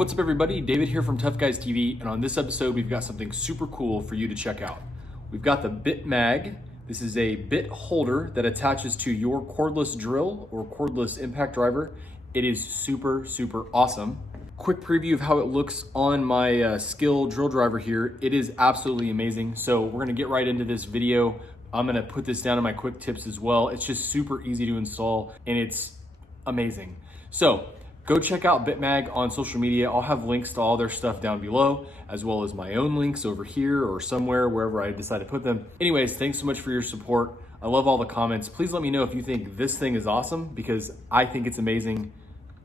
what's up everybody? David here from Tough Guys TV, and on this episode we've got something super cool for you to check out. We've got the bitmag. This is a bit holder that attaches to your cordless drill or cordless impact driver. It is super awesome. Quick preview of how it looks on my skill drill driver here. It is absolutely amazing. So we're gonna get right into this video. I'm gonna put this down in my quick tips as well. It's just super easy to install and it's amazing. So go check out bitmag on social media. I'll have links to all their stuff down below, as well as my own links over here or somewhere, wherever I decide to put them. Anyways, thanks so much for your support. I love all the comments. Please let me know if you think this thing is awesome, because I think it's amazing.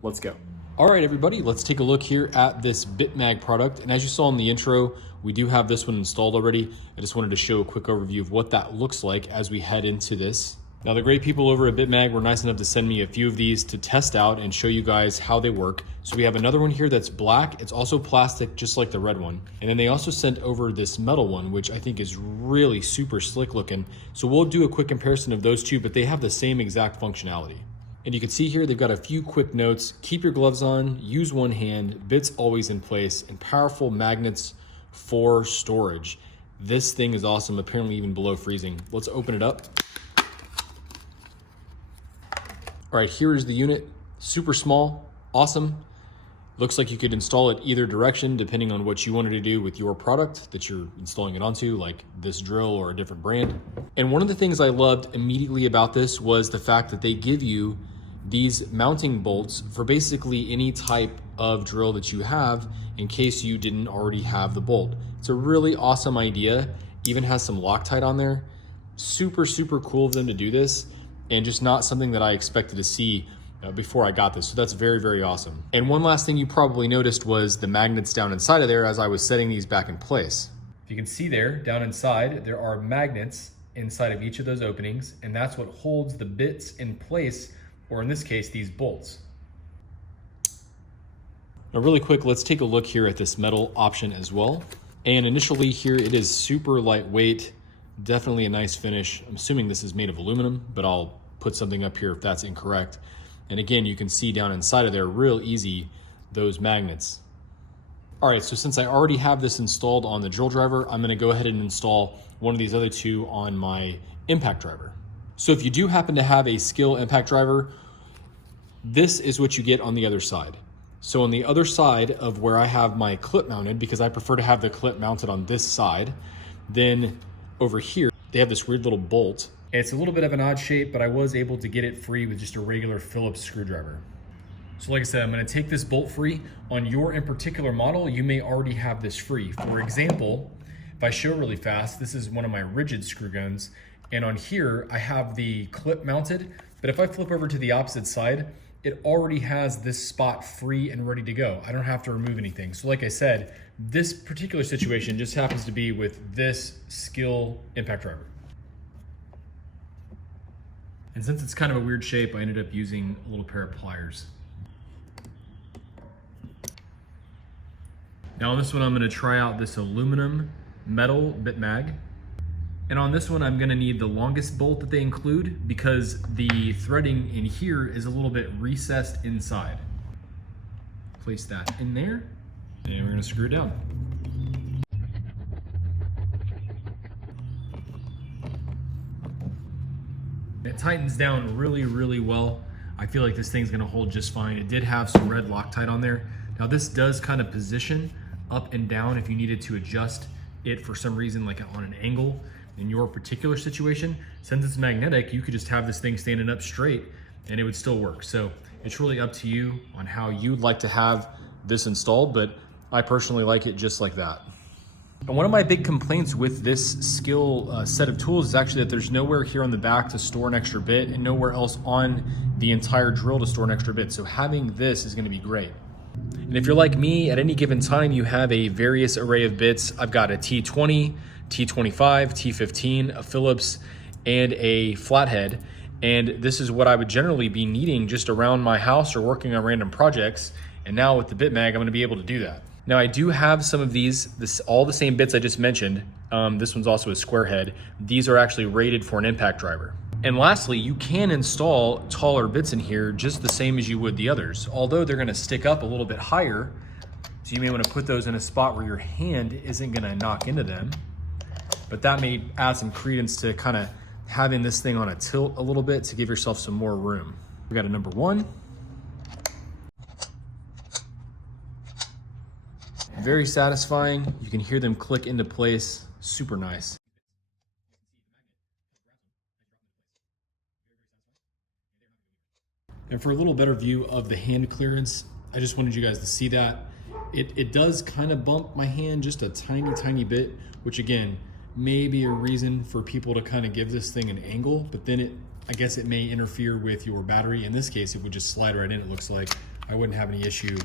Let's go. All right, everybody, let's take a look here at this bitmag product. And as you saw in the intro, we do have this one installed already. I just wanted to show a quick overview of what that looks like as we head into this. Now, the great people over at bitmag were nice enough to send me a few of these to test out and show you guys how they work. So we have another one here that's black. It's also plastic, just like the red one. And then they also sent over this metal one, which I think is really super slick looking. So we'll do a quick comparison of those two, but they have the same exact functionality. And you can see here, they've got a few quick notes. Keep your gloves on, use one hand, bits always in place, and powerful magnets for storage. This thing is awesome, apparently even below freezing. Let's open it up. All right, here is the unit. Super small, awesome. Looks like you could install it either direction depending on what you wanted to do with your product that you're installing it onto, like this drill or a different brand. And one of the things I loved immediately about this was the fact that they give you these mounting bolts for basically any type of drill that you have in case you didn't already have the bolt. It's a really awesome idea. Even has some Loctite on there. Super cool of them to do this, and just not something that I expected to see before I got this. So that's very awesome. And one last thing you probably noticed was the magnets down inside of there as I was setting these back in place. If you can see there, down inside, there are magnets inside of each of those openings, and that's what holds the bits in place, or in this case, these bolts. Now really quick, let's take a look here at this metal option as well. And initially here, it is super lightweight. Definitely a nice finish. I'm assuming this is made of aluminum, but I'll put something up here if that's incorrect. And again, you can see down inside of there, real easy, those magnets. All right, so since I already have this installed on the drill driver, I'm gonna go ahead and install one of these other two on my impact driver. So if you do happen to have a skill impact driver, this is what you get on the other side. So on the other side of where I have my clip mounted, because I prefer to have the clip mounted on this side, then over here, they have this weird little bolt. It's a little bit of an odd shape, but I was able to get it free with just a regular Phillips screwdriver. So like I said, I'm gonna take this bolt free. On your in particular model, you may already have this free. For example, if I show really fast, this is one of my rigid screw guns. And on here, I have the clip mounted, but if I flip over to the opposite side, it already has this spot free and ready to go. I don't have to remove anything. So like I said, this particular situation just happens to be with this skill impact driver. And since it's kind of a weird shape, I ended up using a little pair of pliers. Now on this one, I'm gonna try out this aluminum metal bitmag. And on this one, I'm gonna need the longest bolt that they include because the threading in here is a little bit recessed inside. Place that in there, and we're gonna screw it down. It tightens down really well. I feel like this thing's gonna hold just fine. It did have some red Loctite on there. Now this does kind of position up and down if you needed to adjust it for some reason, like on an angle. In your particular situation, since it's magnetic, you could just have this thing standing up straight and it would still work. So it's really up to you on how you'd like to have this installed, but I personally like it just like that. And one of my big complaints with this skill set of tools is actually that there's nowhere here on the back to store an extra bit and nowhere else on the entire drill to store an extra bit. So having this is gonna be great. And if you're like me, at any given time, you have a various array of bits. I've got a T20, T25, T15, a Phillips, and a flathead. And this is what I would generally be needing just around my house or working on random projects. And now with the bitmag, I'm gonna be able to do that. Now I do have some of these, all the same bits I just mentioned. This one's also a square head. These are actually rated for an impact driver. And lastly, you can install taller bits in here just the same as you would the others. Although they're gonna stick up a little bit higher, So you may want to put those in a spot where your hand isn't going to knock into them. But that may add some credence to kind of having this thing on a tilt a little bit to give yourself some more room. We got a number 1. Very satisfying. You can hear them click into place. Super nice. And for a little better view of the hand clearance, I just wanted you guys to see that. It does kind of bump my hand just a tiny bit, which again, may be a reason for people to kind of give this thing an angle, but then I guess it may interfere with your battery. In this case, it would just slide right in, it looks like. I wouldn't have any issue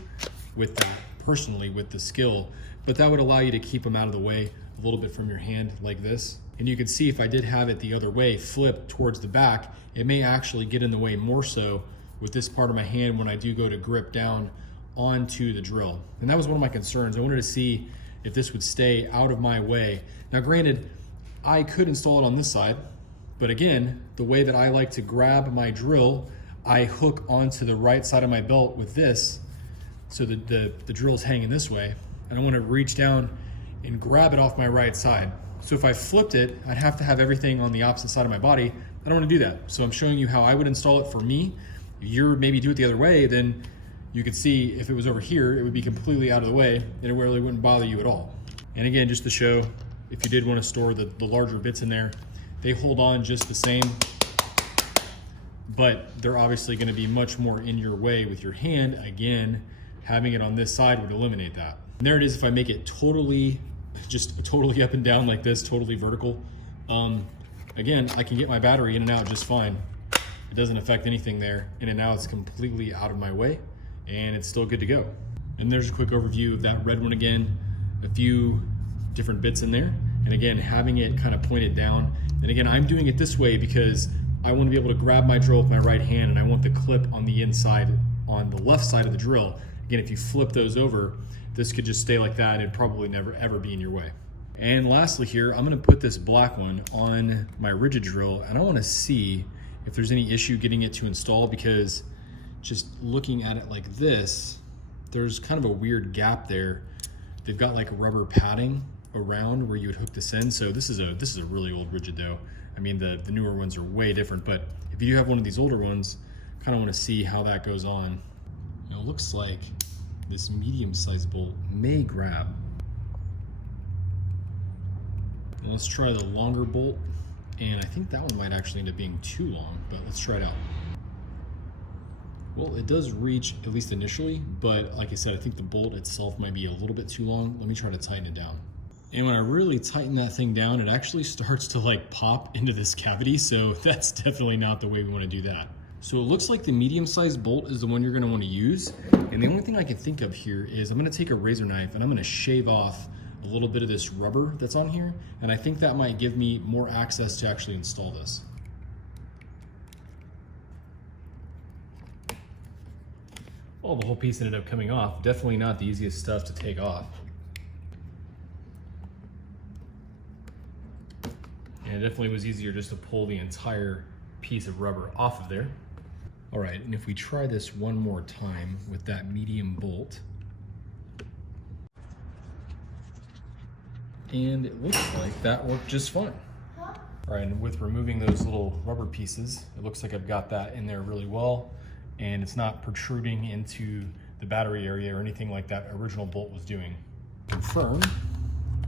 with that personally with the skill, but that would allow you to keep them out of the way a little bit from your hand like this. And you can see if I did have it the other way, flipped towards the back, it may actually get in the way more so with this part of my hand when I do go to grip down onto the drill. And that was one of my concerns. I wanted to see if this would stay out of my way. Now granted, I could install it on this side, but again, the way that I like to grab my drill, I hook onto the right side of my belt with this, so that the drill's hanging this way, and I want to reach down and grab it off my right side. So if I flipped it, I'd have to have everything on the opposite side of my body. I don't want to do that. So I'm showing you how I would install it for me. If you're maybe do it the other way, then you could see if it was over here, it would be completely out of the way and it really wouldn't bother you at all. And again, just to show, if you did want to store the larger bits in there, they hold on just the same, but they're obviously going to be much more in your way with your hand. Again, having it on this side would eliminate that. And there it is. If I make it just totally up and down like this, totally vertical, again, I can get my battery in and out just fine. It doesn't affect anything there. In and out, it's completely out of my way and it's still good to go. And there's a quick overview of that red one again, a few different bits in there. And again, having it kind of pointed down. And again, I'm doing it this way because I want to be able to grab my drill with my right hand and I want the clip on the inside, on the left side of the drill. Again, if you flip those over, this could just stay like that and it'd probably never ever be in your way. And lastly here, I'm gonna put this black one on my rigid drill and I wanna see if there's any issue getting it to install, because just looking at it like this, there's kind of a weird gap there. They've got like rubber padding around where you would hook this in. So this is a really old rigid though. I mean, the newer ones are way different, but if you do have one of these older ones, kind of want to see how that goes on. Now, it looks like this medium-sized bolt may grab. Now let's try the longer bolt, and I think that one might actually end up being too long, but let's try it out. Well, it does reach, at least initially, but like I said, I think the bolt itself might be a little bit too long. Let me try to tighten it down. And when I really tighten that thing down, it actually starts to like pop into this cavity. So that's definitely not the way we want to do that. So it looks like the medium-sized bolt is the one you're going to want to use. And the only thing I can think of here is I'm going to take a razor knife and I'm going to shave off a little bit of this rubber that's on here. And I think that might give me more access to actually install this. Well, the whole piece ended up coming off. Definitely not the easiest stuff to take off. And it definitely was easier just to pull the entire piece of rubber off of there. All right, and if we try this one more time with that medium bolt, and it looks like that worked just fine. All right, and with removing those little rubber pieces, it looks like I've got that in there really well, and it's not protruding into the battery area or anything like that original bolt was doing. Confirm,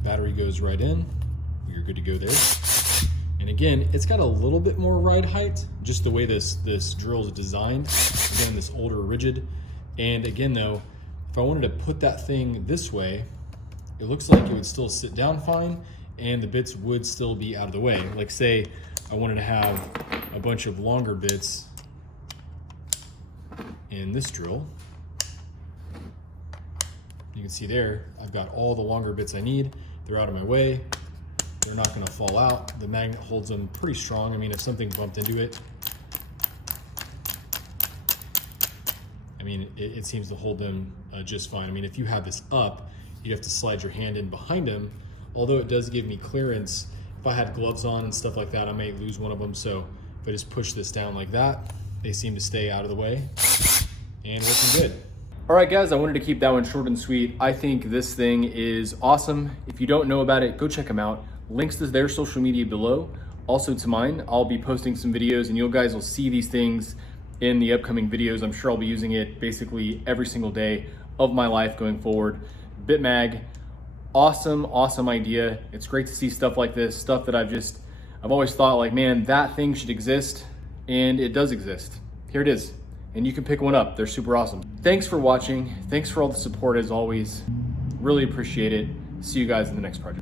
battery goes right in, you're good to go there. And again, it's got a little bit more ride height, just the way this drill is designed. Again, this older rigid. And again though, if I wanted to put that thing this way, it looks like it would still sit down fine and the bits would still be out of the way. Like say I wanted to have a bunch of longer bits in this drill. You can see there, I've got all the longer bits I need. They're out of my way. They're not going to fall out. The magnet holds them pretty strong. I mean, if something bumped into it, I mean, it seems to hold them just fine. I mean, if you have this up, you'd have to slide your hand in behind them. Although it does give me clearance, if I had gloves on and stuff like that, I may lose one of them. So if I just push this down like that, they seem to stay out of the way and working good. All right, guys, I wanted to keep that one short and sweet. I think this thing is awesome. If you don't know about it, go check them out. Links to their social media below. Also to mine, I'll be posting some videos and you guys will see these things in the upcoming videos. I'm sure I'll be using it basically every single day of my life going forward. Bitmag, awesome idea. It's great to see stuff like this, stuff that I've always thought like, man, that thing should exist, and it does exist. Here it is, and you can pick one up. They're super awesome. Thanks for watching. Thanks for all the support as always. Really appreciate it. See you guys in the next project.